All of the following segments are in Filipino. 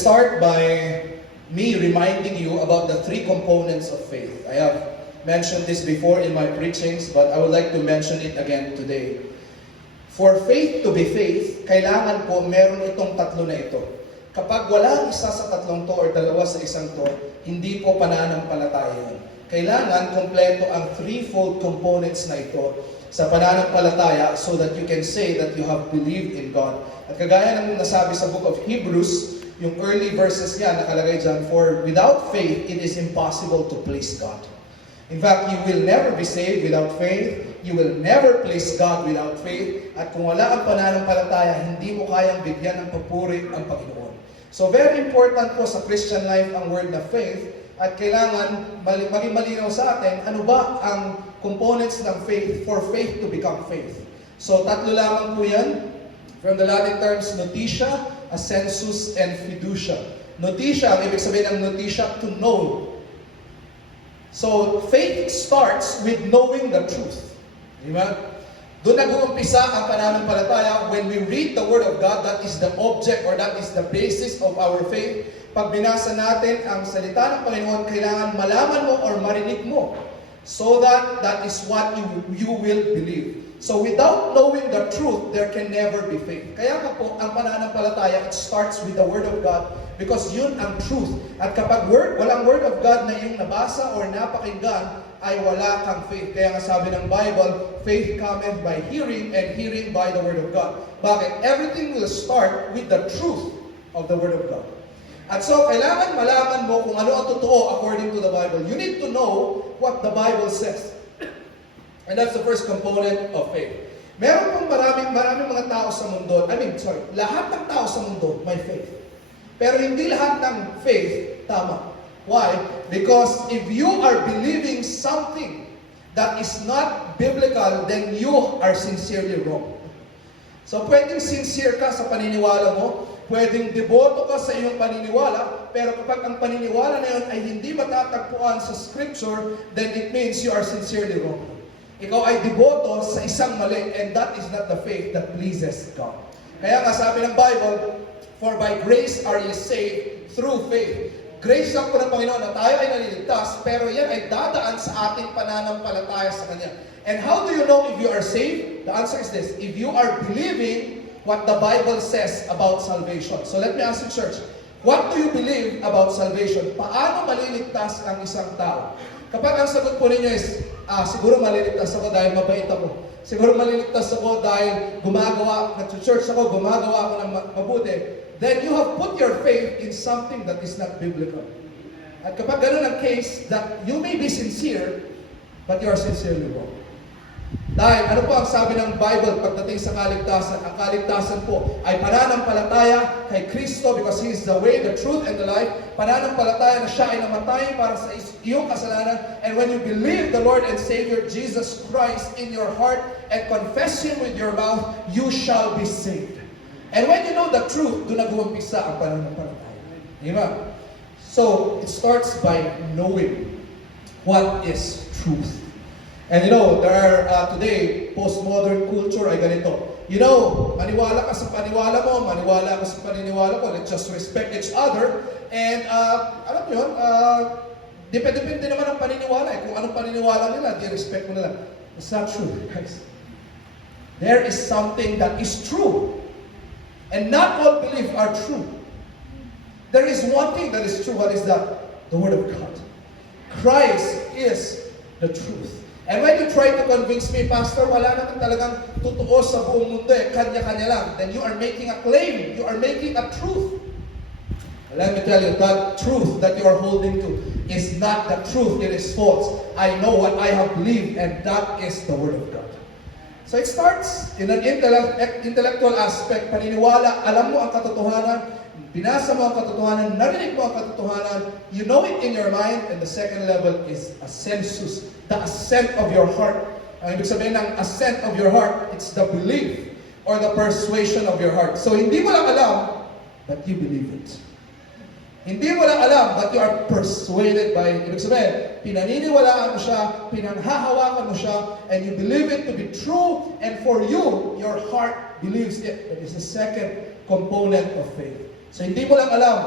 Let's start by me reminding you about the three components of faith. I have mentioned this before in my preachings, but I would like to mention it again today. For faith to be faith, kailangan po meron itong tatlo na ito. Kapag wala isa sa tatlong to or dalawa sa isang to, hindi po pananampalataya yun. Kailangan kompleto ang threefold components na ito sa pananampalataya so that you can say that you have believed in God. At kagaya ng nasabi sa book of Hebrews, yung early verses niya nakalagay dyan, for without faith, it is impossible to please God. In fact, you will never be saved without faith. You will never please God without faith. At kung wala ang pananampalataya, hindi mo kayang bigyan ng papuri ang Panginoon. So very important po sa Christian life ang word na faith. At kailangan maging malinaw sa atin, ano ba ang components ng faith for faith to become faith. So tatlo lamang po yan. From the Latin terms, notitia, assensus, and fiducia. Notitia, ang ibig sabihin ng notitia, to know. So, faith starts with knowing the truth. Diba? Doon nag-uumpisa ang pananampalataya. When we read the Word of God, that is the object or that is the basis of our faith. Pag binasa natin ang salita ng Panginoon, kailangan malaman mo or marinig mo. So that is what you will believe. So without knowing the truth, there can never be faith. Kaya nga po, ang pananampalataya, it starts with the Word of God because yun ang truth. At kapag walang Word of God na yung nabasa or napakinggan, ay wala kang faith. Kaya nga sabi ng Bible, faith cometh by hearing and hearing by the Word of God. Bakit? Everything will start with the truth of the Word of God. At so, kailangan malaman mo kung ano ang totoo according to the Bible. You need to know what the Bible says. And that's the first component of faith. Meron pong maraming mga tao sa mundo, lahat ng tao sa mundo may faith. Pero hindi lahat ng faith tama. Why? Because if you are believing something that is not biblical, then you are sincerely wrong. So pwedeng sincere ka sa paniniwala mo, pwedeng deboto ka sa iyong paniniwala, pero kapag ang paniniwala na yun ay hindi matatagpuan sa Scripture, then it means you are sincerely wrong. Ikaw ay deboto sa isang mali, and that is not the faith that pleases God. Kaya nga sabi ng Bible, for by grace are ye saved through faith. Grace lang po ng Panginoon na tayo ay naliligtas, pero yan ay dadaan sa ating pananampalataya sa Kanya. And how do you know if you are saved? The answer is this: if you are believing what the Bible says about salvation. So let me ask you, church, what do you believe about salvation? Paano maliligtas ang isang tao? Kapag ang sagot po ninyo is, siguro maliligtas ako dahil mabait ako. Siguro maliligtas ako dahil church ako, gumagawa ako ng mabuti. Then you have put your faith in something that is not biblical. At kapag ganun ang case, that you may be sincere, but you are sincerely wrong. Dahil ano po ang sabi ng Bible pagdating sa kaligtasan? Ang kaligtasan po ay pananampalataya kay Kristo because He is the way, the truth, and the life. Pananampalataya na siya ay namatay para sa iyong kasalanan. And when you believe the Lord and Savior Jesus Christ in your heart and confess Him with your mouth, you shall be saved. And when you know the truth, doon nag-uumpisa ang pananampalataya. Diba? So, it starts by knowing what is truth. And you know, there are today, postmodern culture ay ganito. You know, maniwala ka sa paniwala mo, maniwala ka sa paniniwala ko, let's just respect each other. And alam mo yun, depende naman ang paniniwala. Kung anong paniniwala nila, di-respect mo nila. It's not true, guys. There is something that is true. And not all belief are true. There is one thing that is true. What is that? The Word of God. Christ is the truth. And when you try to convince me, Pastor, wala naman talagang totoo sa buong mundo kanya-kanya lang, then you are making a claim. You are making a truth. Let me tell you, that truth that you are holding to is not the truth. It is false. I know what I have believed, and that is the Word of God. So it starts in an intellectual aspect, paniniwala, alam mo ang katotohanan, binasa mo ang katotohanan, narinig mo ang katotohanan, you know it in your mind, and the second level is assensus, the assent of your heart. Ang ibig sabihin ng assent of your heart, it's the belief or the persuasion of your heart. So hindi mo lang alam, but you believe it. Hindi mo lang alam, but you are persuaded by it. Ibig sabihin, pinaniniwalaan mo siya, pinanghahawakan mo siya, and you believe it to be true, and for you, your heart believes it. That is the second component of faith. So hindi mo lang alam.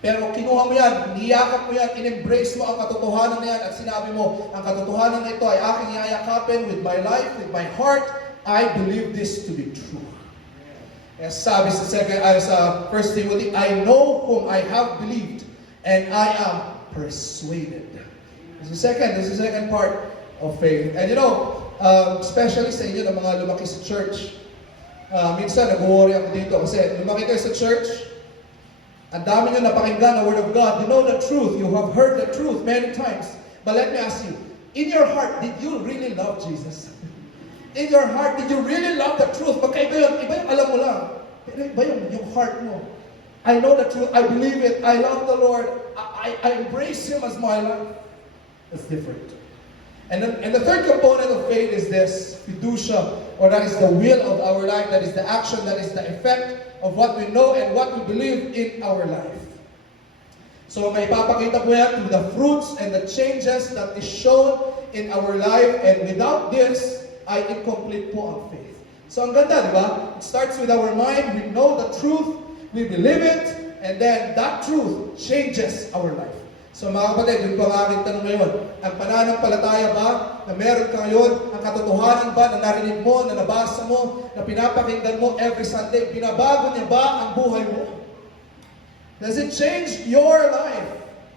Pero kinuha mo yan, niyakap mo yan, in-embrace mo ang katotohanan na yan at sinabi mo, ang katotohanan na ito ay aking iyayakapin with my life, with my heart. I believe this to be true. Yes, sabi sa 1 Timothy, I know whom I have believed and I am persuaded. This is the second part of faith. And especially sa inyo na mga lumaki sa church, minsan nag-worry ako dito kasi lumaki kayo sa church, ang dami nyo napakinggan the Word of God. You know the truth. You have heard the truth many times. But let me ask you, in your heart, did you really love Jesus? In your heart, did you really love the truth? Magkaiba yun. Iba yung alam mo lang. Pero iba yung heart mo. I know the truth. I believe it. I love the Lord. I embrace Him as my life. That's different. And the third component of faith is this, fiducia, or that is the will of our life, that is the action, that is the effect of what we know and what we believe in our life. So may papakita po yan through the fruits and the changes that is shown in our life, and without this, ay incomplete po ang faith. So ang ganda, di ba? It starts with our mind, we know the truth, we believe it, and then that truth changes our life. So mga kapatid, yun po ang aking tanong ngayon. Ang pananampalataya ba na meron ka ngayon? Ang katotohanan ba na narinig mo, na nabasa mo, na pinapakinggan mo every Sunday? Binabago niya ba ang buhay mo? Does it change your life?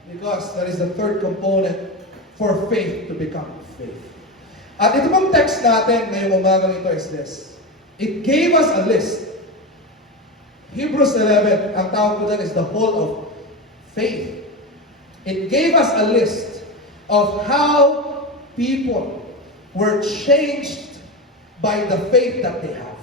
Because that is the third component for faith to become faith. At ito pong text natin ngayong umagang ito is this. It gave us a list. Hebrews 11, ang tawag ko dyan is the whole of faith. It gave us a list of how people were changed by the faith that they have.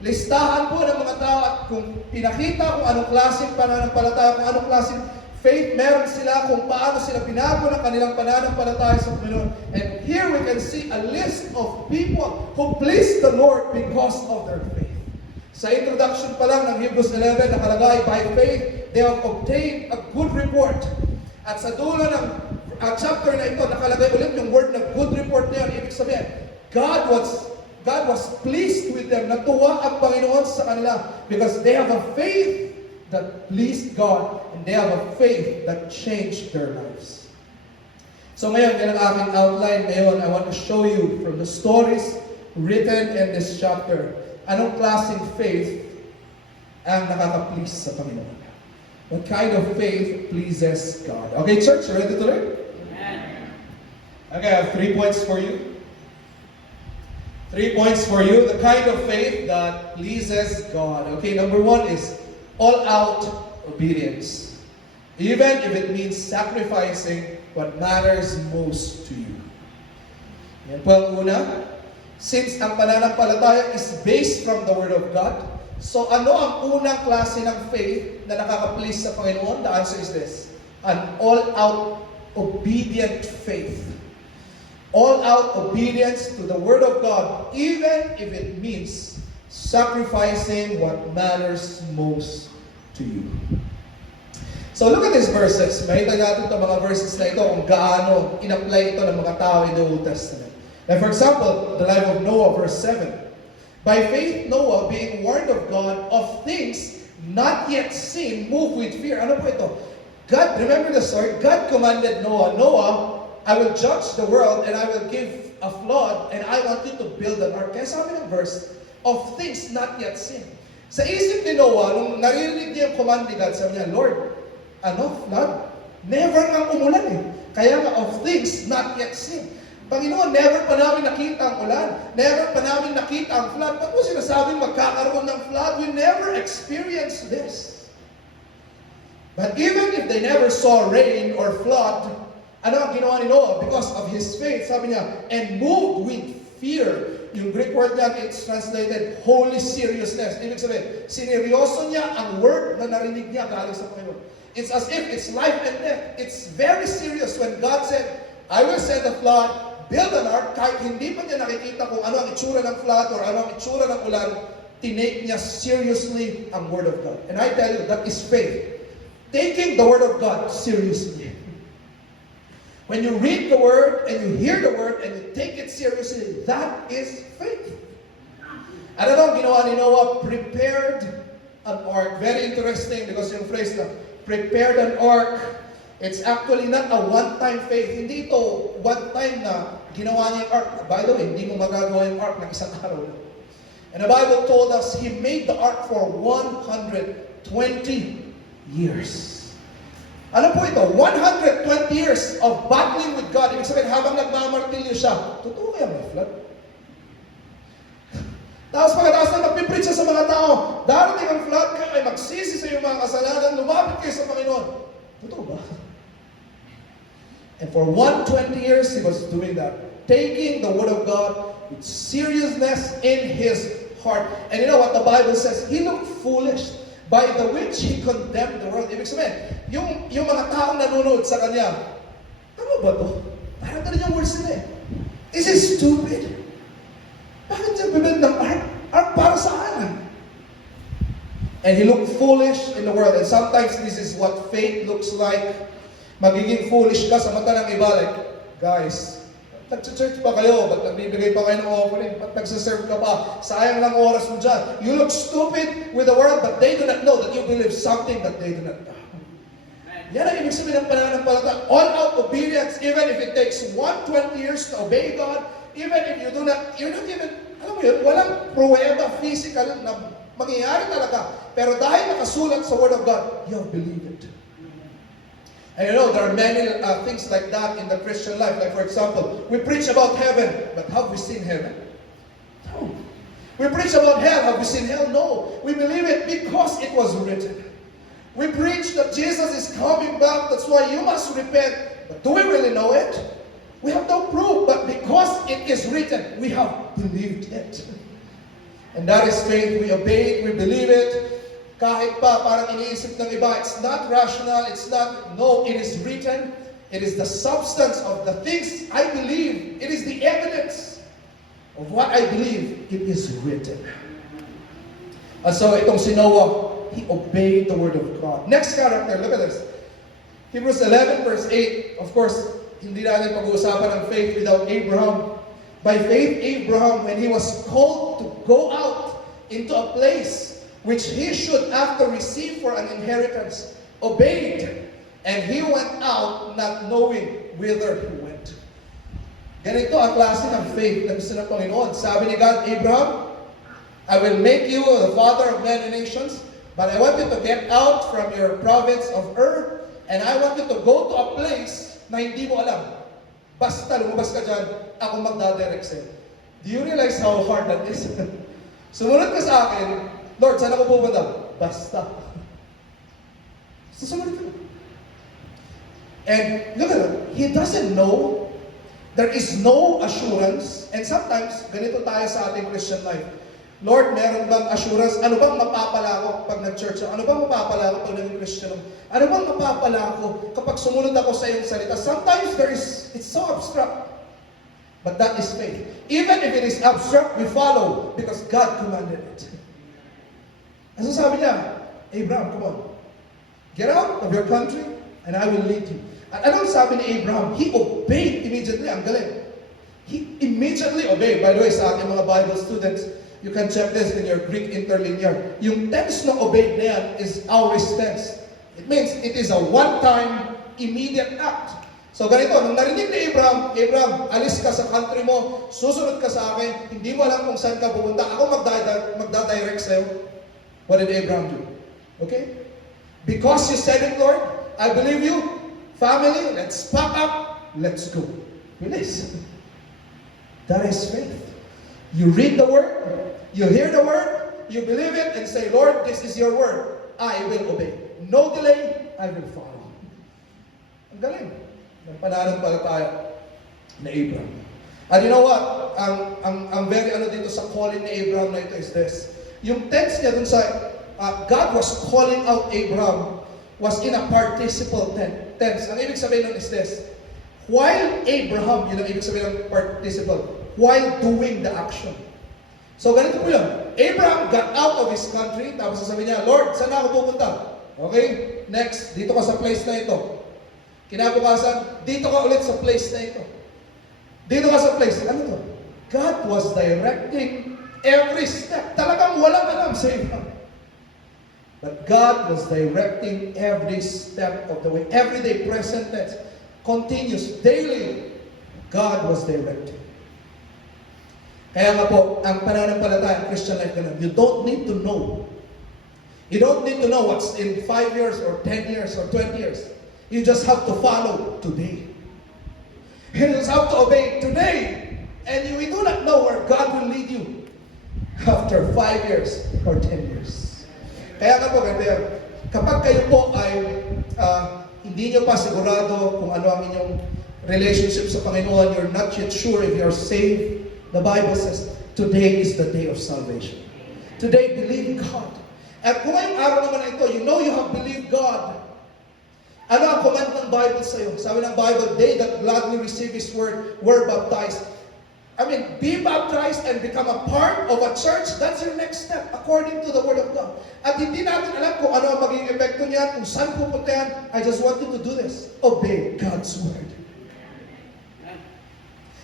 Listahan po ng mga tao at kung pinakita kung anong klaseng pananampalataya, kung anong klaseng faith meron sila, kung paano sila binago ng kanilang pananampalataya sa Panginoon. And here we can see a list of people who pleased the Lord because of their faith. Sa introduction pa lang ng Hebrews 11, nakalagay, by faith, they have obtained a good report. At sa dulo ng chapter na ito, nakalagay ulit yung word na good report na yun. Ibig sabihin, God was pleased with them. Natuwa ang Panginoon sa kanila because they have a faith that pleased God and they have a faith that changed their lives. So ngayon, yan ang aking outline. Ngayon, I want to show you from the stories written in this chapter, anong klaseng faith ang nakaka-please sa Panginoon. What kind of faith pleases God? Okay, church, ready to learn? Amen. Okay, I have 3 points for you. 3 points for you. The kind of faith that pleases God. Okay, number 1 is all-out obedience. Even if it means sacrificing what matters most to you. Yan po ang una. Since ang pananampalataya is based from the Word of God, so ano ang unang klase ng faith na nakaka-please sa Panginoon? The answer is this. An all-out obedient faith. All-out obedience to the Word of God, even if it means sacrificing what matters most to you. So look at these verses. Makita natin itong mga verses na ito kung gaano in-apply ito ng mga tao in the Old Testament. Like for example, the life of Noah, verse 7. By faith, Noah, being warned of God of things not yet seen, moved with fear. Ano po ito? God, remember the story? God commanded Noah, Noah, I will judge the world and I will give a flood and I want you to build an ark. Kaya sabi ng verse, of things not yet seen. Sa isip ni Noah, nung narinig niya yung command ni God, sabi niya, Lord, flood? Never nga umulan eh. Kaya nga, of things not yet seen. Panginoon, never pa namin nakita ang ulan. Never pa namin nakita ang flood. Ba't mo sinasabing magkakaroon ng flood? We never experienced this. But even if they never saw rain or flood, ano ang ginawa ni Noah? Because of his faith, sabi niya, and moved with fear. Yung Greek word niya, it's translated holy seriousness. Ibig sabihin, sineryoso niya ang word na narinig niya galing sa Panginoon. It's as if it's life and death. It's very serious when God said, I will send a flood, build an ark, kahit hindi pa niya nakikita kung ano ang itsura ng flood or ano ang itsura ng ulan, tinake niya seriously ang Word of God. And I tell you, that is faith. Taking the Word of God seriously. When you read the Word and you hear the Word and you take it seriously, that is faith. Ano ang ginawa ni Noah? Prepared an ark. Very interesting because yung phrase na prepared an ark, it's actually not a one-time faith. Hindi ito one-time na ginawa niya yung ark. By the way, hindi mo magagawa yung ark ng isang araw. And the Bible told us He made the ark for 120 years. Ano po ito? 120 years of battling with God. Ibig sabihin, habang nagmamartilyo siya, totoo kaya may flood? Tapos pagkatapos na magpipreach siya sa mga tao, darating ang flood, kayo ay magsisi sa iyong mga kasalanan, lumapit kayo sa Panginoon. Totoo ba? And for 120 years, He was doing that. Taking the Word of God with seriousness in His heart. And you know what the Bible says? He looked foolish, by the which He condemned the world. Ibig sabihin, yung mga taong nanonood sa Kanya, tama ba to? Parang ganun yung words nila eh. Is it stupid? Bakit siya bibig ng ark? Ark para saan? And he looked foolish in the world. And sometimes this is what faith looks like. Magiging foolish ka sa mata ng iba. Like, guys, nag-church pa kayo? Ba't nagbibigay pa kayo ng offering? Ba't nagsiserve ka pa? Sayang lang oras mo dyan. You look stupid with the world, but they do not know that you believe something that they do not know. Yan ang ibig sabihin ng pananampalataya. All-out obedience, even if it takes 120 years to obey God, even if you're not even, alam mo yun, walang pruweba physical na mangyayari talaga. Pero dahil nakasulat sa Word of God, you have believed it. And you know, there are many things like that in the Christian life. Like for example, we preach about heaven, but have we seen heaven? No. We preach about hell, have we seen hell? No. We believe it because it was written. We preach that Jesus is coming back, that's why you must repent. But do we really know it? We have no proof, but because it is written, we have believed it. And that is faith. We obey it, we believe it. Kahit pa parang iniisip ng iba, it's not rational, it's not, no, it is written. It is the substance of the things I believe. It is the evidence of what I believe. It is written. And so itong si Noah, he obeyed the word of God. Next character, look at this. Hebrews 11 verse 8, of course, hindi natin pag-uusapan ng faith without Abraham. By faith, Abraham, when he was called to go out into a place which he should after receive for an inheritance, obeyed, and he went out not knowing whither he went. Ganito ang klase ng faith na gusto ng Panginoon. Sabi ni God, Abraham, I will make you the father of many nations, but I want you to get out from your province of Ur, and I want you to go to a place na hindi mo alam. Basta lumabas ka dyan, ako magdadirect sa'yo. Do you realize how hard that is? Sumunod ka sa akin, Lord, saan ako pupunta? Basta. Susunod ka. And look at it, he doesn't know. There is no assurance. And sometimes, ganito tayo sa ating Christian life. Lord, meron bang assurance? Ano bang mapapala ko pag nag-church ako? Ano bang mapapala ko pag naging Christian ako? Ano bang mapapala ko kapag sumunod ako sa iyong salita? Sometimes it's so abstract. But that is faith. Even if it is abstract, we follow because God commanded it. Ano sabi niya? Abraham, come on. Get out of your country and I will lead you. At anong sabi ni Abraham? He obeyed immediately. Ang galing. He immediately obeyed. By the way, sa ating mga Bible students, you can check this in your Greek interlinear. Yung tense ng obeyed na yan is aorist tense. It means it is a one-time, immediate act. So ganito, nung narinig ni Abraham, Abraham, alis ka sa country mo, susunod ka sa akin, hindi mo alam kung saan ka pupunta, ako magdadirect sa'yo. What did Abraham do? Okay? Because you said it, Lord, I believe you. Family, let's pack up, let's go. Bilis. That is faith. You read the word, you hear the word, you believe it, and say, Lord, this is your word. I will obey. No delay, I will follow. Ang galing. Pananampalataya na Abraham. And you know what? Ang very dito sa calling ni Abraham na ito is this. Yung tense niya dun sa, God was calling out Abraham was in a participle tense. Ang ibig sabihin nun is this. While Abraham, yun ang ibig sabihin ng participle, while doing the action. So ganito po yun. Abraham got out of his country, tapos sasabihin niya, Lord, saan ako pupunta? Okay, next, dito ka sa place na ito. Kinabukasan, dito ka ulit sa place na ito. Dito ka sa place. Ano to? God was directing every step. Talagang walang alam sa Abraham. But God was directing every step of the way. Everyday present tense. Continuous. Daily. God was directing. Kaya nga po, ang pananampalataya, Christian life ganun, you don't need to know. You don't need to know what's in 5 years or 10 years or 20 years. You just have to follow today. You just have to obey today. And we do not know where God will lead you after 5 years or 10 years. Kaya nga po, kapag kayo po ay hindi nyo pa sigurado kung ano ang inyong relationship sa Panginoon, you're not yet sure if you're saved, the Bible says, today is the day of salvation. Today, believe God. At kung ngayong araw naman na ito, you know you have believed God. Ano ang command ng Bible sa'yo? Sabi ng Bible, they that gladly receive His word were baptized. Be baptized and become a part of a church, that's your next step, according to the Word of God. At hindi natin alam kung ano ang magiging epekto niya, kung saan pupunta yan. I just want you to do this. Obey God's Word.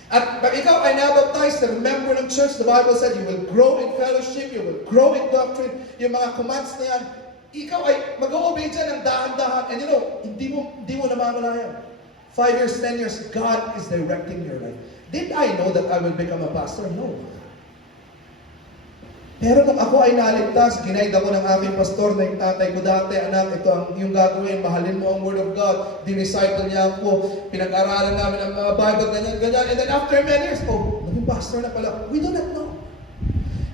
At pag ikaw ay nabaptized, the member ng church, the Bible said, you will grow in fellowship, you will grow in doctrine, yung mga commands na yan, ikaw ay mag-o-obey dyan ng dahan-dahan. And hindi mo namamalayan. 5 years, 10 years, God is directing your life. Did I know that I will become a pastor? No. Pero kung ako ay naligtas, ginaid ako ng aking pastor na yung tatay ko dati, anak, ito ang yung gagawin, mahalin mo ang Word of God, dinisciple niya ako, pinag-aralan namin ang mga Bible, ganyan. And then after many years, naging pastor na pala. We do not know.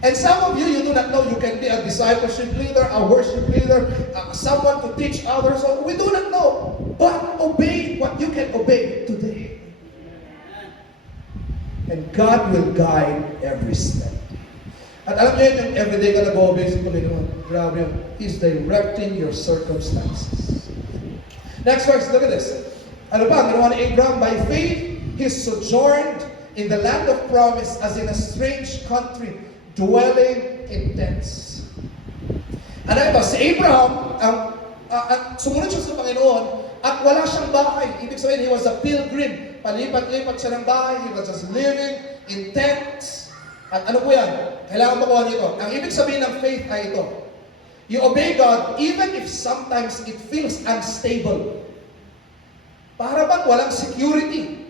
And some of you do not know you can be a discipleship leader, a worship leader, someone to teach others. So we do not know. But obey what you can obey today. And God will guide every step. At alam niyo yung everyday ka nag-obey sa Panginoon. Grabe yun. He's directing your circumstances. Next verse, look at this. Ano pa, ginawa ni Abraham? By faith, he sojourned in the land of promise as in a strange country, dwelling in tents. Ano ito? Si Abraham, sumunod siya sa Panginoon at wala siyang bahay. Ibig sabihin, he was a pilgrim. Palipat-lipat siya ng bahay. He was just living in tents. At ano po yan? Kailangan makuha nito. Ang ibig sabihin ng faith ay ito. You obey God even if sometimes it feels unstable. Para bang walang security.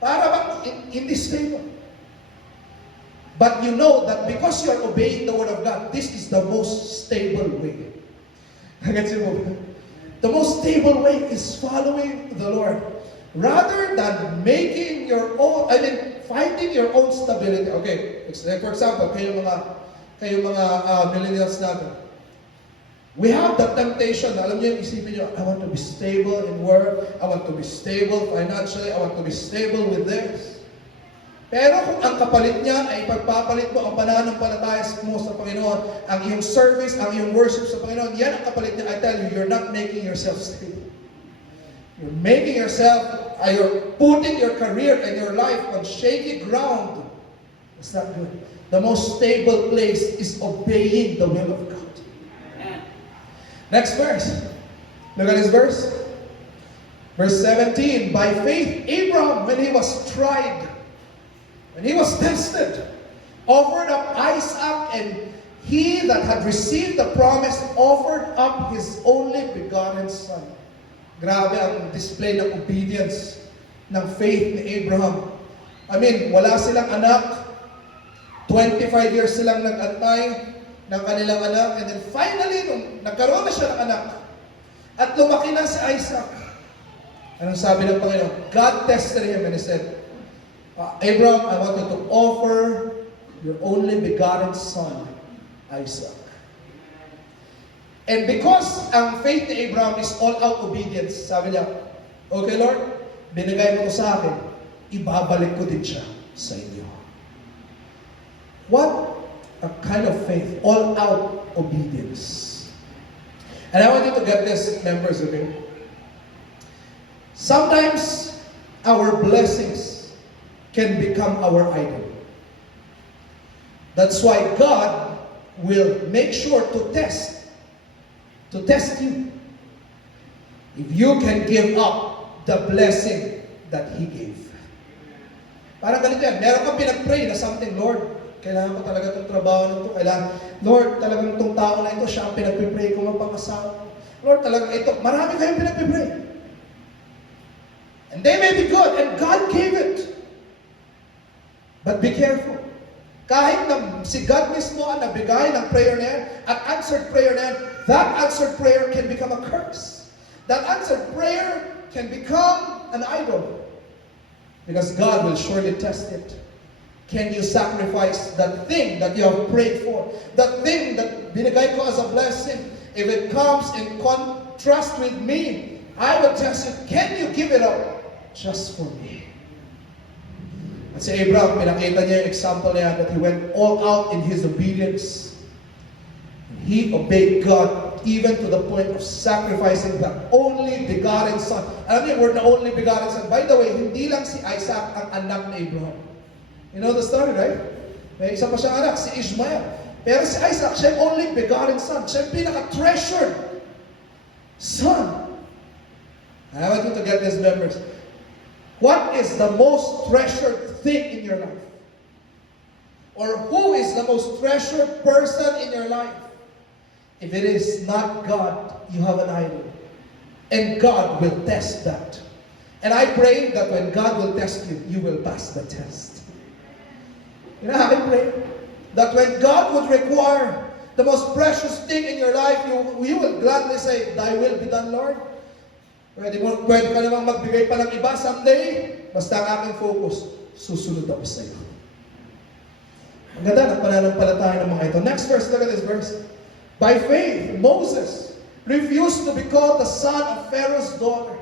Para bang hindi stable. But you know that because you are obeying the Word of God, this is the most stable way. The most stable way is following the Lord. Rather than making your own, finding your own stability. Okay, for example, kayo mga millennials natin. We have the temptation, alam niyo yung isipin niyo, I want to be stable in work, I want to be stable financially, I want to be stable with this. Pero kung ang kapalit niya ay pagpapalit mo ang pananampalataya mo sa Panginoon, ang iyong service, ang iyong worship sa Panginoon, yan ang kapalit niya. I tell you, you're not making yourself stable. You're making yourself, you're putting your career and your life on shaky ground. It's not good. The most stable place is obeying the will of God. Next verse. Look at this verse. Verse 17. By faith, Abraham, when he was tried, when he was tested, offered up Isaac, and he that had received the promise offered up his only begotten son. Grabe ang display ng obedience, ng faith ni Abraham. Wala silang anak. 25 years silang nag-antay ng kanilang anak. And then finally, nung nagkaroon na siya ng anak, at lumaki na si Isaac, anong sabi ng Panginoon? God tested him and He said, Abraham, I want you to offer your only begotten son, Isaac. And because ang faith ni Abraham is all-out obedience, sabi niya, okay Lord, binigay mo ko sa akin, ibabalik ko din siya sa inyo. What a kind of faith, all-out obedience. And I want you to get this, members, okay? Sometimes our blessings can become our idol. That's why God will make sure to test you. If you can give up the blessing that He gave. Parang ganito yan, meron kang pinag-pray na something, Lord, kailangan ko talaga itong trabaho na ito. Kailangan, Lord, talagang itong tao na ito, siya ang pinagpipray ko mapakasawa. Lord, talagang ito, marami kayong pinagpipray. And they may be good, and God gave it. But be careful. Kahit na si God mismo ang nabigay ng prayer na yan, at answered prayer na yan, that answered prayer can become a curse. That answered prayer can become an idol. Because God will surely test it. Can you sacrifice that thing that you have prayed for? That thing that binigay ko as a blessing, if it comes in contrast with me, I will test it. Can you give it up just for me? At si Abraham, pinakita niya yung example niya that he went all out in his obedience. He obeyed God even to the point of sacrificing the only begotten son. Alam niyo yung word na only begotten son? By the way, hindi lang si Isaac ang anak ni Abraham. You know the story, right? May isa pa siyang anak, si Ishmael. Pero si Isaac, siya yung only begotten son. Siya yung pinaka-treasured son. I want you to get this, members. What is the most treasured thing in your life? Or who is the most treasured person in your life? If it is not God, you have an idol. And God will test that. And I pray that when God will test you, you will pass the test. You know, I pray that when God would require the most precious thing in your life, you will gladly say, "Thy will be done, Lord." Pwede ka namang magbigay pa ng iba someday, basta ang aking focus, susunod ako sa iyo. Ang ganda ng pananampalataya ng mga ito. Next verse, look at this verse. By faith, Moses refused to be called the son of Pharaoh's daughter,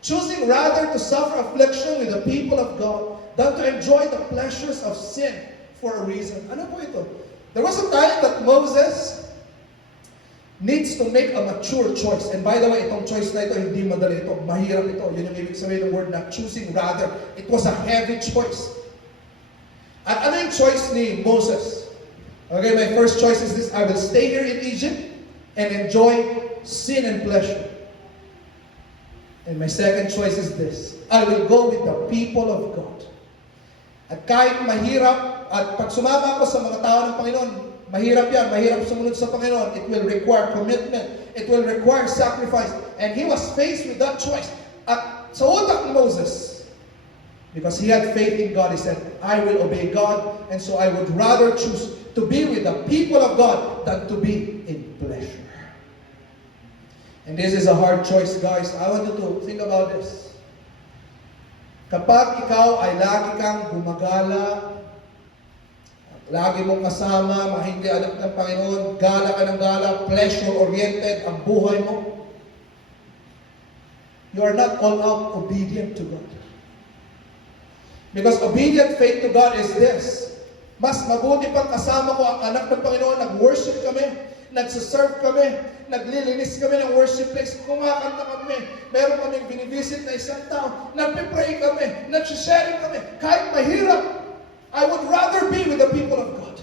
choosing rather to suffer affliction with the people of God than to enjoy the pleasures of sin for a reason. Ano po ito? There was a time that Moses needs to make a mature choice. And by the way, itong choice na ito, hindi madali ito. Mahirap ito. Yun yung ibig sabihin ng word na choosing rather. It was a heavy choice. At ano yung choice ni Moses? Okay, my first choice is this. I will stay here in Egypt and enjoy sin and pleasure. And my second choice is this. I will go with the people of God. At kahit mahirap, at pag sumama ako sa mga tao ng Panginoon, mahirap yan, mahirap sumunod sa Panginoon. It will require commitment. It will require sacrifice. And he was faced with that choice. At sa utak ni Moses, because he had faith in God, he said, I will obey God, and so I would rather choose to be with the people of God than to be in pleasure. And this is a hard choice, guys. I want you to think about this. Kapag ikaw ay lagi kang gumagala, lagi mong kasama, mga hindi anak ng Panginoon, gala ka ng gala, pleasure-oriented ang buhay mo, you are not all out obedient to God. Because obedient faith to God is this. Mas mabuti pang kasama ko ang anak ng Panginoon, nag-worship kami, nagsaserve kami, naglilinis kami ng worship place, kumakanta kami, meron kaming binivisit na isang tao, nagpipray kami, nagsisharing kami, kahit mahirap, I would rather be with the people of God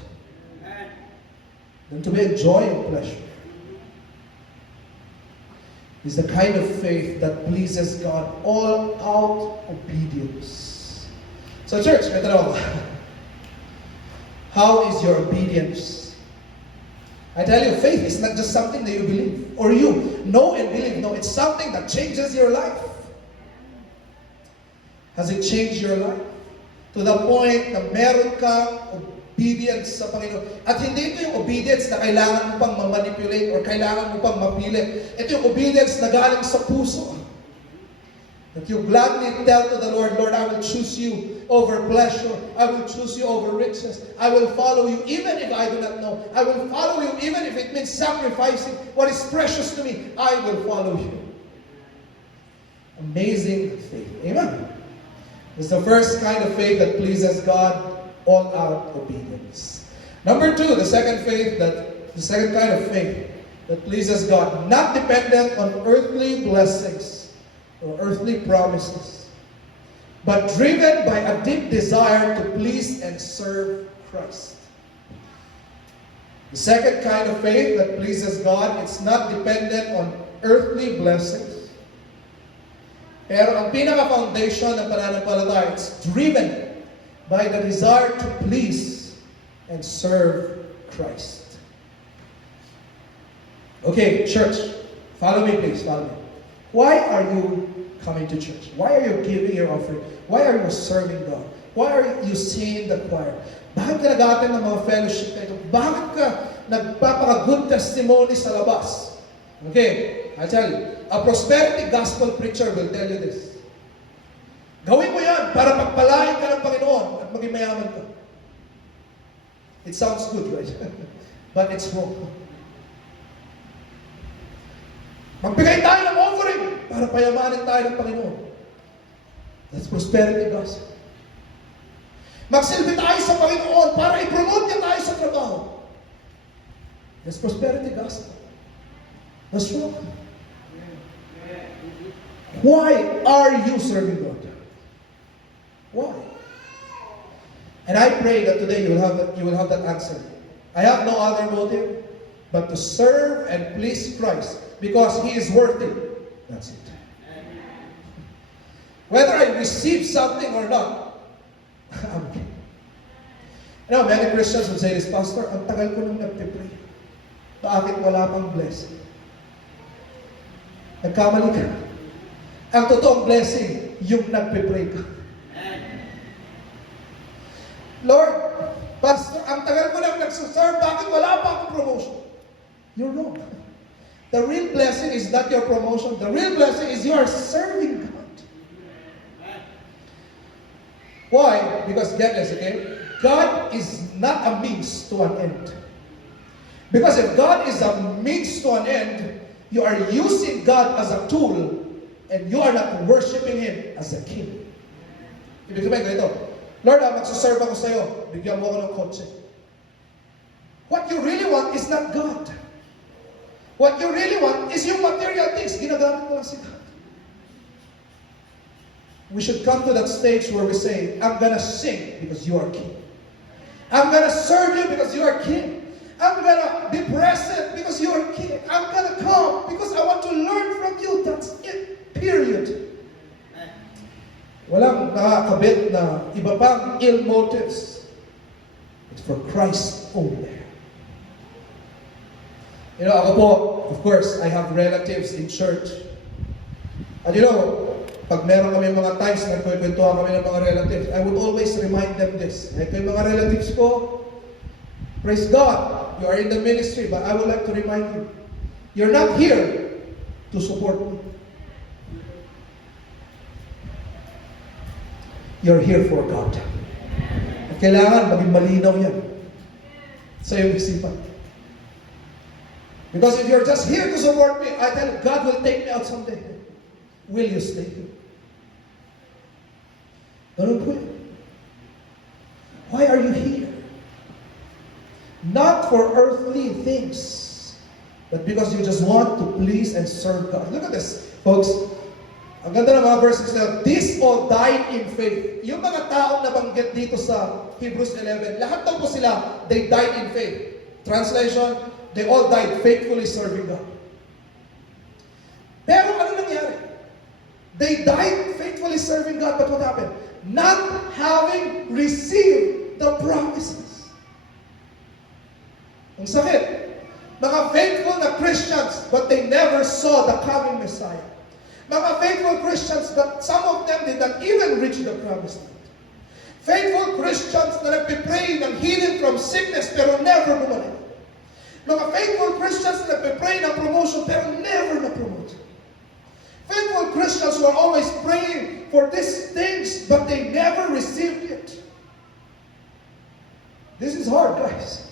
than to be enjoying pleasure. It's the kind of faith that pleases God, all out obedience. So church, may tanong ako. How is your obedience? I tell you, faith is not just something that you believe or you know and believe. No, it's something that changes your life. Has it changed your life? To the point na meron kang obedience sa Panginoon. At hindi ito yung obedience na kailangan mo pang ma-manipulate or kailangan mo pang mapilit. Ito yung obedience na galing sa puso. That you gladly tell to the Lord, Lord, I will choose you over pleasure. I will choose you over riches. I will follow you even if I do not know. I will follow you even if it means sacrificing what is precious to me. I will follow you. Amazing faith. Amen. It's the first kind of faith that pleases God, all out obedience. Number two, the second kind of faith that pleases God, not dependent on earthly blessings or earthly promises, but driven by a deep desire to please and serve Christ. The second kind of faith that pleases God, it's not dependent on earthly blessings. Pero ang pinaka-foundation ng pananampalataya, it's driven by the desire to please and and serve Christ. Okay, church, follow me please, follow me. Why are you coming to church? Why are you giving your offering? Why are you serving God? Why are you singing the choir? Bakit ka nag-attend ng mga fellowship na ito? Bakit ka nagpapaka-good testimony sa labas? Okay, I'll tell you. A prosperity gospel preacher will tell you this. Gawin mo yan para pagpalain ka ng Panginoon at maging mayaman ka. It sounds good, right? But it's wrong. Magbigay tayo ng offering para payamanin tayo ng Panginoon. That's prosperity gospel. Magsilbi tayo sa Panginoon para i-promote niya tayo sa trabaho. That's prosperity gospel. That's wrong. Why are you serving God? Why? And I pray that today you will have that answer. I have no other motive but to serve and please Christ because He is worthy. That's it. Whether I receive something or not, I'm okay. You know, many Christians would say this, Pastor, ang tagal ko nang nagpipray. Bakit wala pang blessing? Nagkamali ka. Ang totoong blessing, yung nagpipray ka. Lord, Pastor, ang tagal ko nang nagsuserve, bakit wala pa akong promotion? You're wrong. The real blessing is not your promotion. The real blessing is you are serving God. Why? Because get this, okay? God is not a means to an end. Because if God is a means to an end, you are using God as a tool and you are not worshiping Him as a king. Ibig sabihin ganito, Lord, magsaserve ako sa'yo. Bigyan mo ako ng kotse. What you really want is not God. What you really want is yung material things. Ginagamit mo lang si God. We should come to that stage where we say, I'm gonna sing because you are king. I'm gonna serve you because you are king. I'm gonna be present because you are king. I'm gonna come because I want to learn from you. That's it. Period. Walang nakakabit na iba pang ill motives. It's for Christ only. You know, ako po, of course, I have relatives in church. And you know, pag meron kami mga times na nagkwentuhan kami ng mga relatives, I would always remind them this. Kaya mga relatives ko, praise God, you are in the ministry, but I would like to remind you, you're not here to support me. You're here for God. At kailangan maging malinaw yan sa iyong isipan. Because if you're just here to support me, I tell you, God will take me out someday. Will you stay here? Ganun po yun. Why are you here? Not for earthly things, but because you just want to please and serve God. Look at this, folks. Ang ganda ng mga verses na, these all died in faith. Yung mga taong nabanggit dito sa Hebrews 11, lahat daw po sila, they died in faith. Translation, they all died faithfully serving God. Pero ano nangyari? They died faithfully serving God, but what happened? Not having received the promises. Ang sakit. Mga faithful na Christians, but they never saw the coming Messiah. Mga faithful Christians, but some of them did not even reach the promised land. Faithful Christians na nagpipray ng healing from sickness, pero never bumalik. Mga faithful Christians na nagpipray ng promotion, pero never na-promote. Faithful Christians who are always praying for these things, but they never received it. This is hard, guys.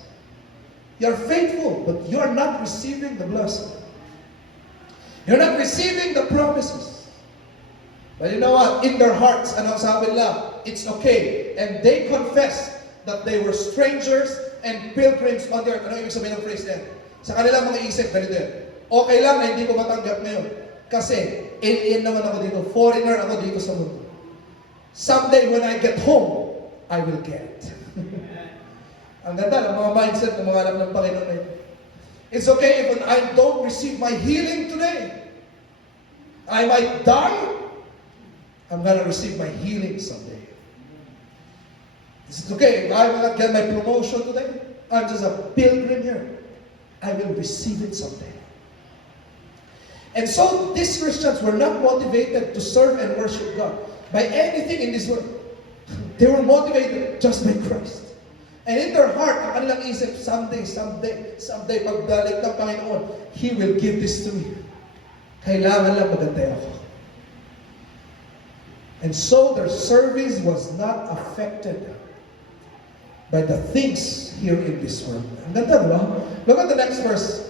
You're faithful, but you're not receiving the blessing. You're not receiving the promises. But you know what? In their hearts, ano sabi nila? It's okay. And they confess that they were strangers and pilgrims on the earth. Ano ibig sabihin ng phrase na yan? Sa kanilang mga isip, ganito yan. Okay lang na hindi ko matanggap ngayon. Kasi, alien naman ako dito. Foreigner ako dito sa mundo. Someday when I get home, I will get it. Ang ganda ng mga mindset ng mga alam ng Panginoon na ito. It's okay if I don't receive my healing today. I might die. I'm gonna receive my healing someday. Is it okay if I will not get my promotion today? I'm just a pilgrim here. I will receive it someday. And so these Christians were not motivated to serve and worship God by anything in this world. They were motivated just by Christ. And in their heart, ang kanilang isip, someday, pagbalik ng Panginoon, He will give this to me. Kailangan lang magantay ako. And so their service was not affected by the things here in this world. Ang ganda, diba? Look at the next verse.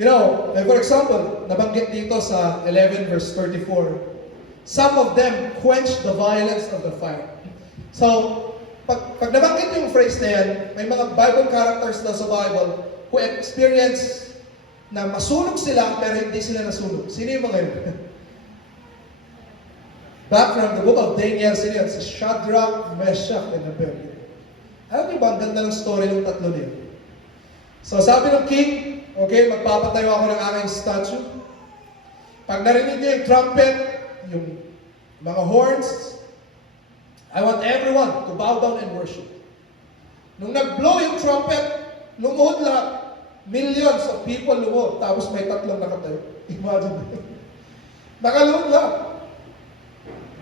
You know, like for example, nabanggit dito sa 11 verse 34, some of them quenched the violence of the fire. So, pag nabanggit yung phrase na yan, may mga Bible characters daw sa Bible who experience na masunog sila pero hindi sila nasunog. Sino yung mga yun? Back from the book of Daniel, sino yun? Si Shadrach, Meshach, and Abednego. Alam niyo ba, ang ganda ng story ng tatlo niyo? So sabi ng king, okay, magpapatayo ako ng aking statue. Pag narinig niyo yung trumpet, yung mga horns, I want everyone to bow down and worship. Nung nag-blow yung trumpet, lumuhod lahat. Millions of people lumuhod, tapos may tatlong nakatayo. Imagine. Nakaluhod lahat.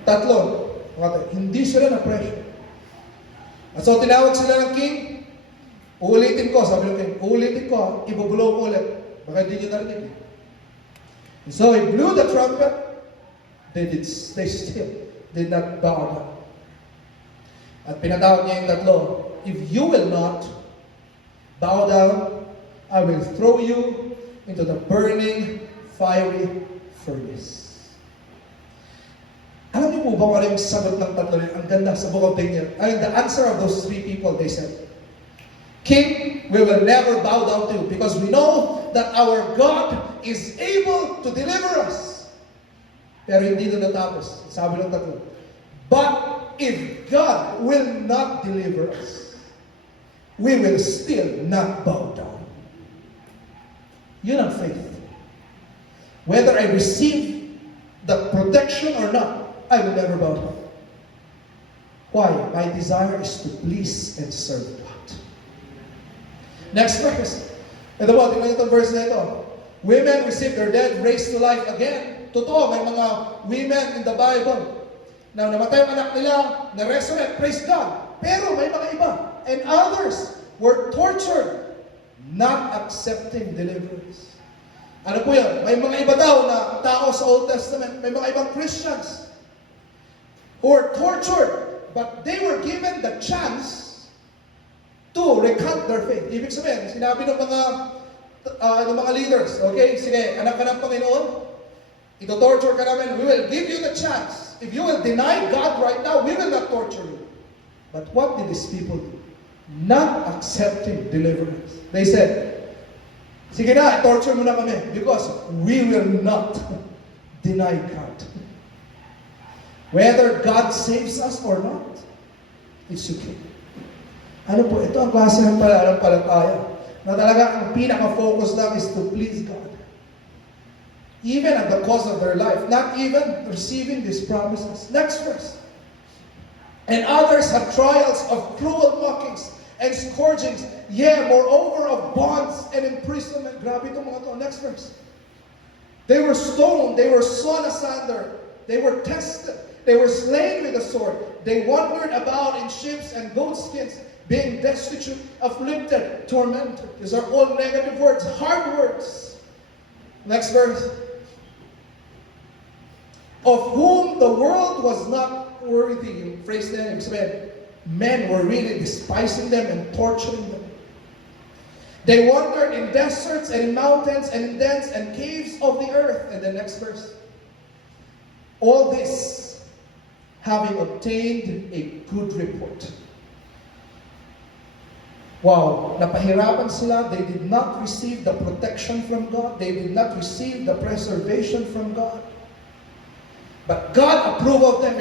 Tatlo. Nakatayo. Hindi sila na-pressure. At so tinawag sila ng king, uulitin ko, sabi ng king, uulitin ko, ibublow ko ulit. Baka hindi nyo narinig. And so he blew the trumpet, they still did not bow down. At pinatawag niya yung tatlo, if you will not bow down, I will throw you into the burning, fiery furnace. Alam niyo po ba kung ano yung sagot ng tatlo niya? Ang ganda sa book of Daniel. I mean, the answer of those three people, they said, King, we will never bow down to you because we know that our God is able to deliver us. Pero hindi doon natapos. Sabi ng tatlo, but if God will not deliver us, we will still not bow down. Yun ang faith. Whether I receive the protection or not, I will never bow down. Why? My desire is to please and serve God. Next verse. Ito po, tingnan itong verse na ito. Women receive their dead raised to life again. Totoo, may mga women in the Bible na namatay ang anak nila, na-resurrect, praise God. Pero may mga iba. And others were tortured, not accepting deliverance. Ano po yan? May mga iba daw na tao sa Old Testament, may mga ibang Christians who were tortured, but they were given the chance to recant their faith. Ibig sabihin, sinabi ng mga leaders, okay, sige, anak ka ng Panginoon, ito-torture ka namin, we will give you the chance. If you will deny God right now, we will not torture you. But what did these people do? Not accepting deliverance. They said, sige na, torture mo na kami because we will not deny God. Whether God saves us or not, it's okay. Ano po, ito ang klase ng pananampalataya na talaga ang pinaka-focus lang is to please God. Even at the cost of their life, not even receiving these promises. Next verse. And others have trials of cruel mockings and scourgings, yea, moreover of bonds and imprisonment. Grabe itong mga to. Next verse. They were stoned, they were sawn asunder, they were tested, they were slain with the sword. They wandered about in ships and goatskins, being destitute, afflicted, tormented. These are all negative words, hard words. Next verse. Of whom the world was not worthy. Yung phrase na yun, men were really despising them and torturing them. They wandered in deserts and in mountains and in dens and caves of the earth. And the next verse. All this having obtained a good report. Wow, napahirapan sila. They did not receive the protection from God. They did not receive the preservation from God. But God approved of them.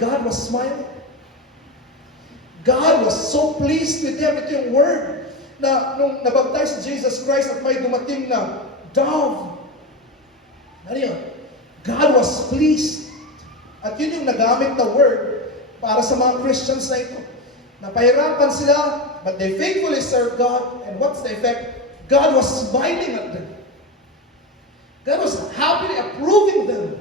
God was smiling. God was so pleased with them. Ito yung word na nung nabaptize si Jesus Christ at may dumating na dove. Ano yun? God was pleased. At yun yung nagamit na word para sa mga Christians na ito. Napahirapan sila, but they faithfully served God. And what's the effect? God was smiling at them. God was happily approving them.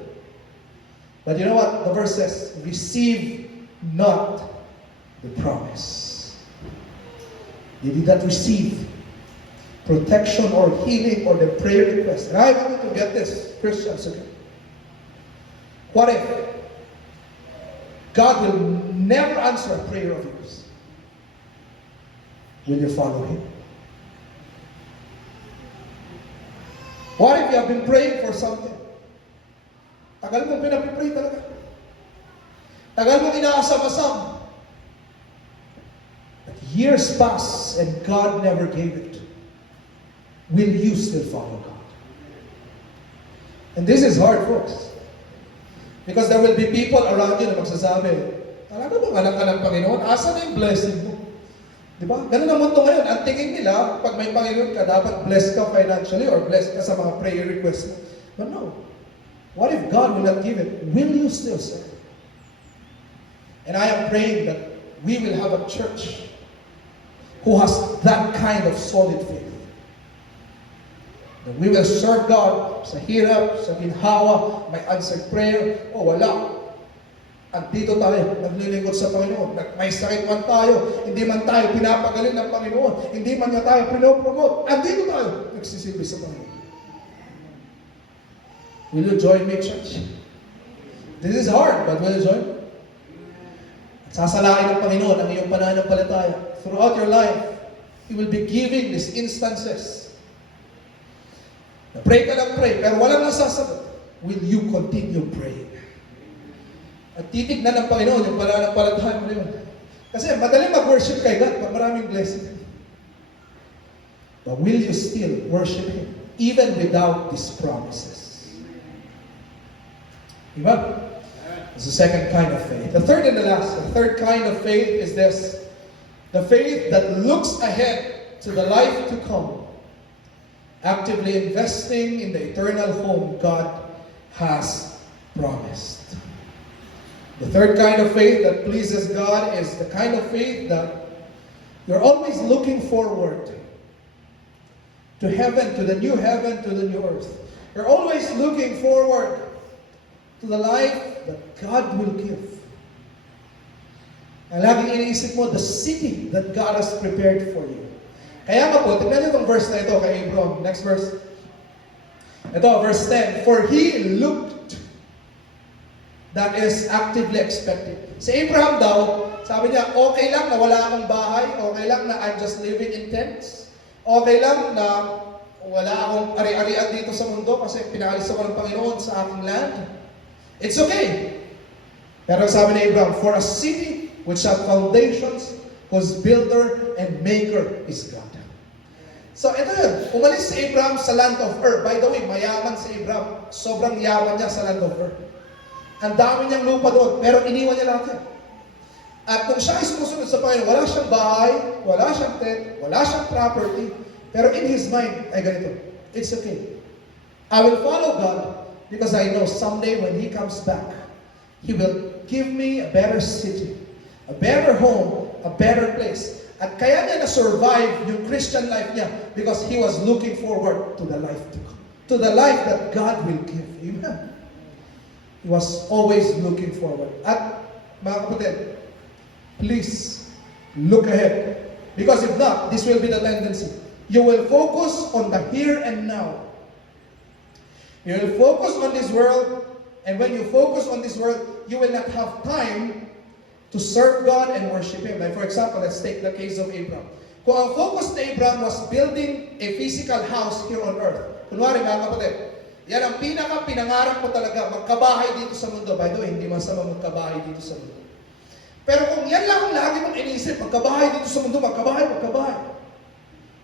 But you know what? The verse says, receive not the promise. They did not receive protection or healing or the prayer request. And I want you to get this, Christians, okay? What if God will never answer a prayer of yours? Will you follow Him? What if you have been praying for something? Tagal mong pinapipray talaga. Tagal mong inaasam-asam. But years pass and God never gave it. Will you still follow God? And this is hard, folks. Because there will be people around you na magsasabi, talaga bang anak ka ng Panginoon? Asa na yung blessing mo? Diba? Ganun ang mundo ngayon. Ang tingin nila, pag may Panginoon ka, dapat blessed ka financially or blessed ka sa mga prayer requests mo. But no. What if God will not give it? Will you still serve? And I am praying that we will have a church who has that kind of solid faith. That we will serve God sa hirap, sa ginhawa, may answered prayer, o wala. Andito tayo, naglilingkod sa Panginoon. May sakit man tayo, hindi man tayo pinapagaling ng Panginoon, hindi man niya tayo pinopromote, andito tayo, nagsisilbi sa Panginoon. Will you join me, church? This is hard, but will you join? At sasalain ng Panginoon ang iyong pananampalataya. Throughout your life, He will be giving these instances. Pray ka lang pray, pero walang nasasagot. Will you continue praying? At titignan ng Panginoon yung pananampalataya mo na yun. Kasi madaling mag-worship kay God pag maraming blessing. But will you still worship Him even without these promises? Diba? It's the second kind of faith. The third kind of faith is this. The faith that looks ahead to the life to come, actively investing in the eternal home God has promised. The third kind of faith that pleases God is the kind of faith that you're always looking forward to heaven, to the new heaven, to the new earth. You're always looking forward to the life that God will give. Ang laging iniisip mo, the city that God has prepared for you. Kaya nga po, tignan niyo itong verse na ito kay Abram. Next verse. Ito, verse 10. For he looked, that is actively expecting. Si Abraham daw, sabi niya, okay lang na wala akong bahay, okay lang na I'm just living in tents, okay lang na wala akong ari-arian dito sa mundo kasi pinalis ako ng Panginoon sa aking land. It's okay. Pero sabi ni Abraham, for a city which has foundations, whose builder and maker is God. So ito yun, umalis si Abraham sa land of Ur. By the way, mayaman si Abraham. Sobrang yaman niya sa land of Ur. Ang dami niyang lupa doon, pero iniwan niya lahat yan. At kung siya ay sumusunod sa Panginoon, wala siyang bahay, wala siyang tent, wala siyang property, pero in his mind, ay ganito, it's okay. I will follow God because I know someday when He comes back, He will give me a better city, a better home, a better place. At kaya niya na-survive yung Christian life niya because he was looking forward to the life to come, to the life that God will give. Amen. He was always looking forward. At mga kapatid, please look ahead. Because if not, this will be the tendency. You will focus on the here and now. You will focus on this world, and when you focus on this world, you will not have time to serve God and worship Him. Like for example, let's take the case of Abraham. Kung ang focus ni Abraham was building a physical house here on earth, kunwari mga kapatid, yan ang pinangarap mo talaga, magkabahay dito sa mundo. By the way, hindi masama magkabahay dito sa mundo. Pero kung yan lang ang lagi mong inisip, magkabahay dito sa mundo, magkabahay.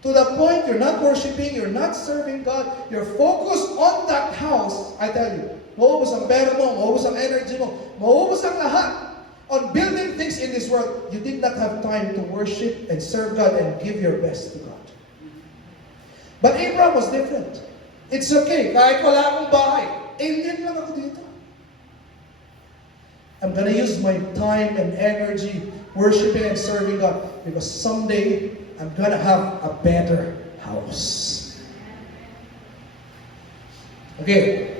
To the point you're not worshiping, you're not serving God, you're focused on that house, I tell you, mauubos ang pera mo, mauubos ang energy mo, mauubos ang lahat on building things in this world. You did not have time to worship and serve God and give your best to God. But Abraham was different. It's okay, kahit wala akong bahay, alien lang ako dito. I'm gonna use my time and energy worshiping and serving God because someday I'm gonna have a better house. Okay,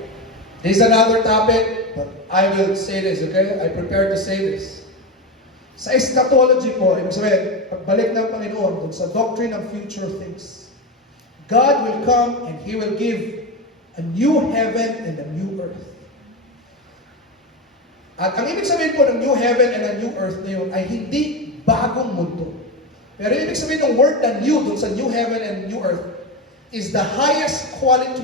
this is another topic, but I will say this, okay? I prepared to say this. Sa eschatology po, ibig sabihin, pagbalik ng Panginoon dun sa doctrine of future things, God will come and He will give a new heaven and a new earth. At ang ibig sabihin po ng new heaven and a new earth na yun ay hindi bagong mundo. Pero ibig sabihin ng word na new dun sa new heaven and new earth is the highest quality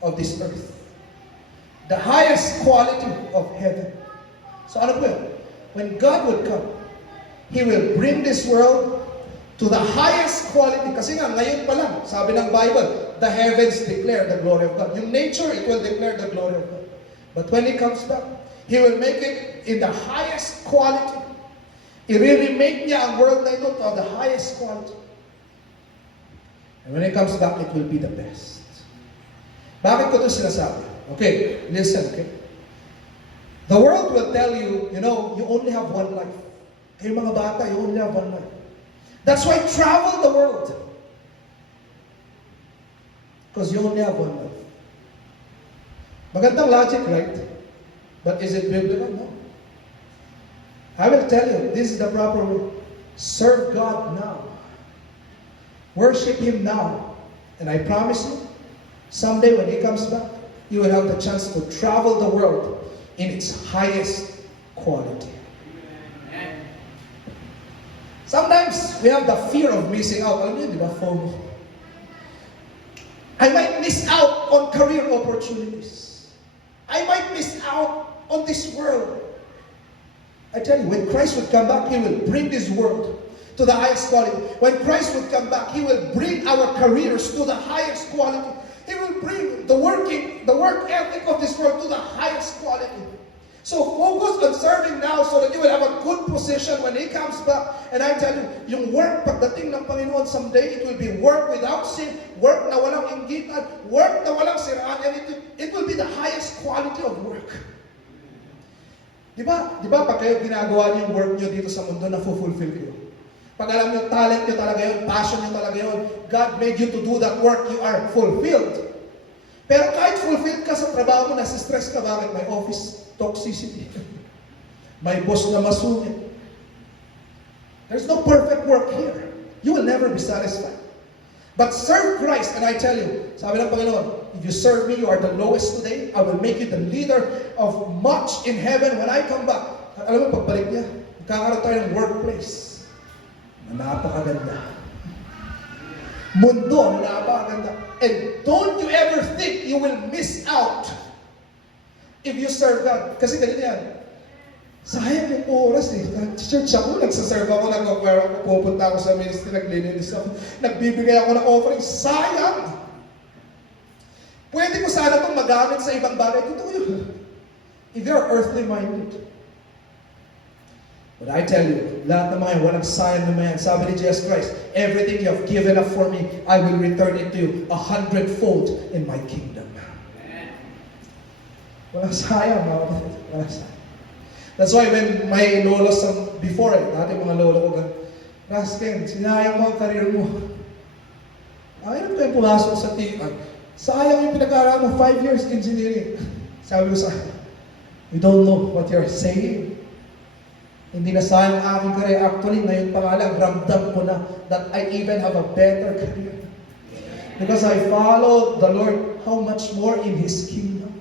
of this earth. The highest quality of heaven. So ano po yun? When God would come, He will bring this world to the highest quality. Kasi nga, ngayon pa lang, sabi ng Bible, the heavens declare the glory of God. Yung nature, it will declare the glory of God. But when He comes back, He will make it in the highest quality. I-remake niya ang world na ito to the highest quality. And when He comes back, it will be the best. Bakit ko ito sinasabi? Okay, listen, okay? The world will tell you, you know, you only have one life. Kayo mga bata, you only have one life. That's why travel the world. Because you only have one life. Magandang logic, right? But is it biblical? No. I will tell you, this is the proper way. Serve God now. Worship Him now. And I promise you, someday when He comes back, you will have the chance to travel the world in its highest quality. Sometimes we have the fear of missing out. Alam niyo, di ba, FOMO? I might miss out on career opportunities. I might miss out on this world. I tell you, when Christ would come back, He will bring this world to the highest quality. When Christ would come back, He will bring our careers to the highest quality. He will bring the work ethic of this world to the highest quality. So focus on serving now so that you will have a good position when He comes back. And I tell you, yung work pagdating ng Panginoon someday, it will be work without sin, work na walang inggitan, work na walang siraan, and it will be the highest quality of work. Di ba pag kayo ginagawa niyo yung work niyo dito sa mundo, na-fulfill kayo. Pag alam niyo, talent niyo talaga yun, passion niyo talaga yun, God made you to do that work, you are fulfilled. Pero kahit fulfilled ka sa trabaho mo, nasa-stress ka, bakit? May office toxicity. May boss na masungit. There's no perfect work here. You will never be satisfied. But serve Christ, and I tell you, sabi ng Panginoon, if you serve me, you are the lowest today, I will make you the leader of much in heaven when I come back. Alam mo, pagbalik niya, magkakaroon tayo ng workplace na napakaganda. Mundo na napakaganda. And don't you ever think you will miss out if you serve God. Kasi ganito yan. Sayang yung oras eh. Church ako, nagsaserve ako, nag-acquire ako, pupunta ako sa ministry, naglilinis ako, nagbibigay ako ng offering. Sayang! Pwede ko sana itong magamit sa ibang bagay. Totoo yun. If you're earthly minded. But I tell you, lahat ng mga walang sayang naman yan. Sabi ni Jesus Christ, everything you have given up for me, I will return it to you 100-fold in my kingdom. Walang sayang, mga kapatid. Walang sayang. That's why when my lolas before, dati mga lola ko, Rasken, sinayang mo ang karir mo. Ayaw kayo pumasok sa TI. Sayang yung pinag-aaral mo, 5 years engineering. Sabi ko sa akin, you don't know what you're saying. Hindi na sayang ang aking career. Actually, ngayon pa nga lang, ramdam ko na that I even have a better career. Because I followed the Lord, how much more in His kingdom.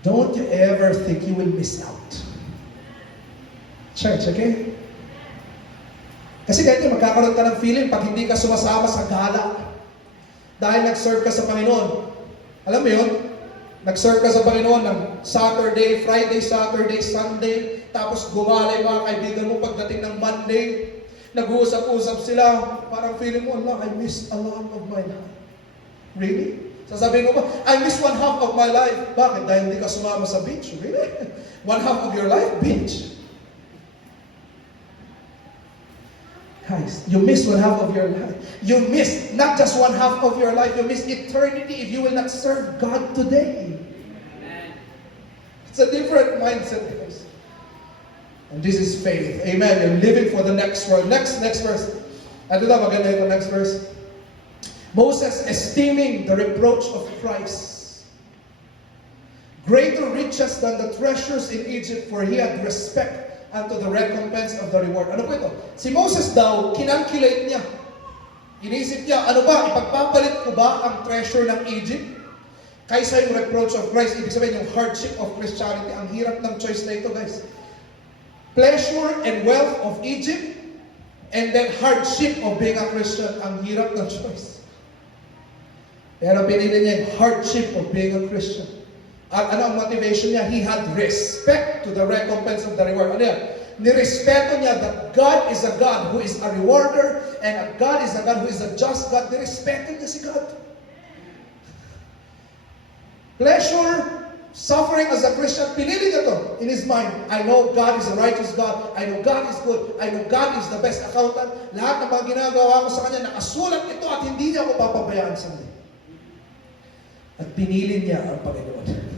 Don't you ever think you will miss out. Church, okay? Kasi ganito, magkakaroon ka ng feeling pag hindi ka sumasama sa gala. Dahil nag-serve ka sa Panginoon. Alam mo yun? Nag-serve ka sa Panginoon ng Saturday, Friday, Saturday, Sunday. Tapos gumala yung mga kaibigan mo pagdating ng Monday. Nag-uusap-usap sila. Parang feeling mo, Allah, I missed a lot of my life. Really? Sasabihin mo ba, I miss 1/2 of my life. Bakit? Dahil hindi ka sumama sa beach. Really? 1/2 of your life, beach. Guys, you miss 1/2 of your life. You miss not just 1/2 of your life, you miss eternity if you will not serve God today. It's a different mindset, guys. And this is faith. Amen. You're living for the next world. Next verse. Ito na, maganda ito, next verse. Moses esteeming the reproach of Christ greater riches than the treasures in Egypt, for he had respect unto the recompense of the reward. Ano po ito? Si Moses daw, kinalculate niya. Inisip niya, ano ba, ipagpapalit ko ba ang treasure ng Egypt kaysa yung reproach of Christ? Ibig sabihin, yung hardship of Christianity. Ang hirap ng choice na ito, guys. Pleasure and wealth of Egypt, and then hardship of being a Christian. Ang hirap ng choice. Pero pinili niya yung hardship of being a Christian. At ano ang motivation niya? He had respect to the recompense of the reward. Ano yan? Nirespeto niya that God is a God who is a rewarder, and God is a God who is a just God. Nirespeto niya si God. Pleasure, suffering as a Christian, pinili niya to in his mind. I know God is a righteous God. I know God is good. I know God is the best accountant. Lahat ng mga ginagawa ko sa kanya, nakasulat ito at hindi niya ako papabayaan someday. At pinili niya ang Panginoon.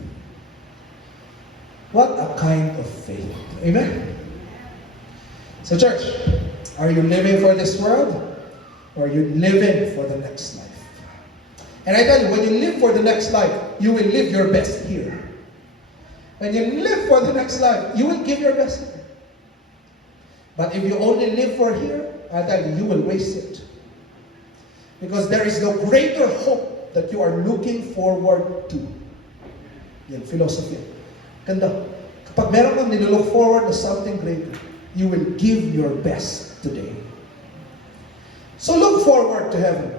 What a kind of faith. Amen? So church, are you living for this world? Or are you living for the next life? And I tell you, when you live for the next life, you will live your best here. When you live for the next life, you will give your best here. But if you only live for here, I tell you, you will waste it. Because there is no greater hope that you are looking forward to. Yan, philosophy. Ganda. Kapag meron kang nilook forward to something greater, you will give your best today. So look forward to heaven,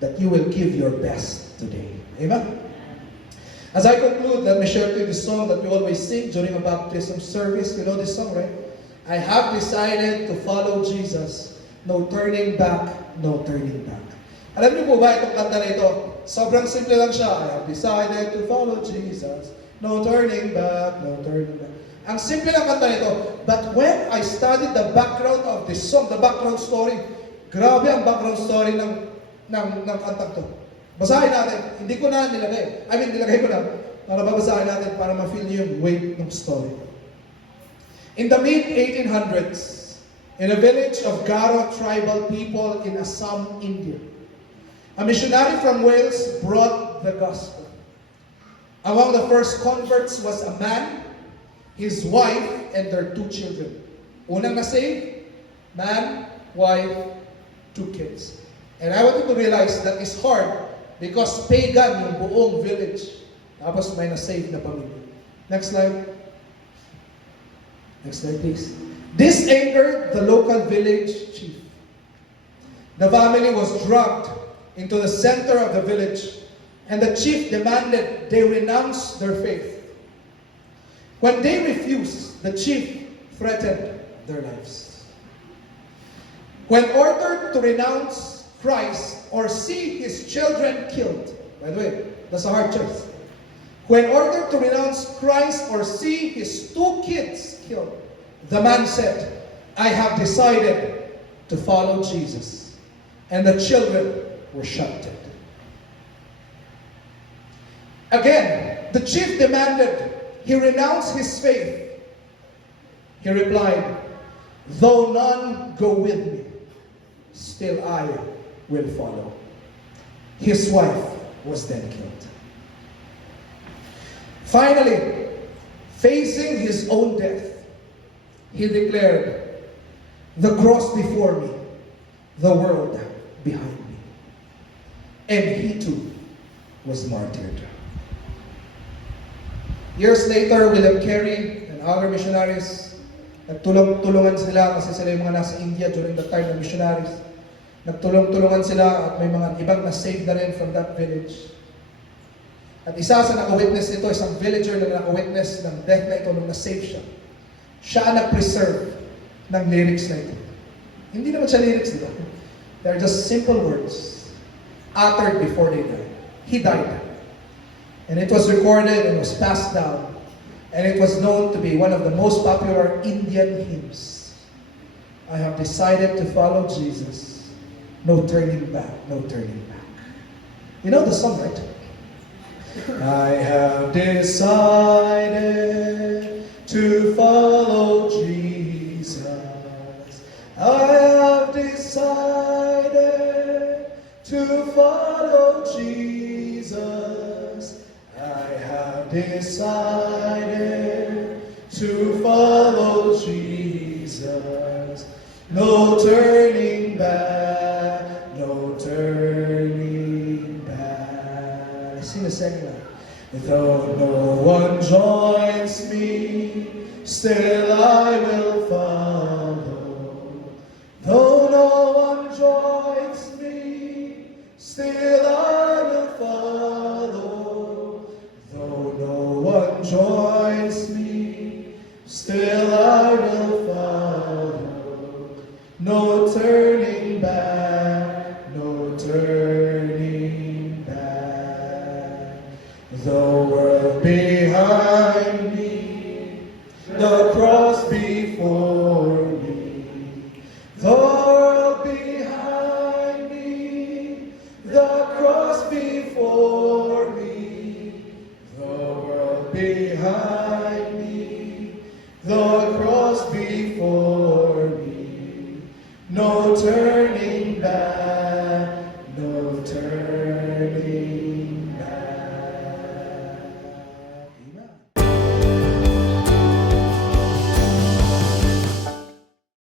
that you will give your best today. Amen? As I conclude, let me share to you the song that we always sing during a baptism service. You know this song, right? I have decided to follow Jesus. No turning back, no turning back. Alam niyo po ba itong kanta na ito? Sobrang simple lang siya. I have decided to follow Jesus. No turning back, no turning back. Ang simple lang kanta nito. But when I studied the background of this song, the background story, grabe ang background story ng kantang to. Basahin natin. Hindi ko na nilagay. Nilagay ko na. Para babasahin natin para ma-feel niyo yung weight ng story. In the mid-1800s, in a village of Garo tribal people in Assam, India, a missionary from Wales brought the gospel. Among the first converts was a man, his wife, and their 2 children. Unang na-save, man, wife, 2 kids. And I want you to realize that is hard because pagan yung buong village. Tapos may na-save na pamilya. Next slide. Next slide, please. This angered the local village chief. The family was dragged into the center of the village, and the chief demanded they renounce their faith. When they refused, the chief threatened their lives. When ordered to renounce Christ or see his children killed, by the way, that's a hard choice. When ordered to renounce Christ or see his 2 kids killed, the man said, I have decided to follow Jesus. And the children were shot dead. Again, the chief demanded he renounce his faith. He replied, though none go with me, still I will follow. His wife was then killed. Finally, facing his own death, he declared, the cross before me, the world behind me. And he too was martyred. Years later, William Carey and other missionaries, nagtulong-tulungan sila kasi sila yung mga nasa India during the time of missionaries. Nagtulong-tulungan sila at may mga ibang na-save na rin from that village. At isa sa naka-witness nito, isang villager na naka-witness ng death na ito nung na-save siya. Siya ang nag-preserve ng lyrics na ito. Hindi naman siya lyrics nito. They're just simple words uttered before they died. He died. And it was recorded and was passed down. And it was known to be one of the most popular Indian hymns. I have decided to follow Jesus. No turning back, no turning back. You know the song, right? I have decided to follow Jesus. I have decided to follow Jesus. I have decided to follow Jesus. No turning back, no turning back. Sing a second line. Though no one joins me, still I will follow. Though no one joins me, still I will follow. Though no one joins me, still I will follow. No turning back, no turning back. The world behind me, the cross before me. The world behind me, the cross before me. The world behind me, the cross before me. No turning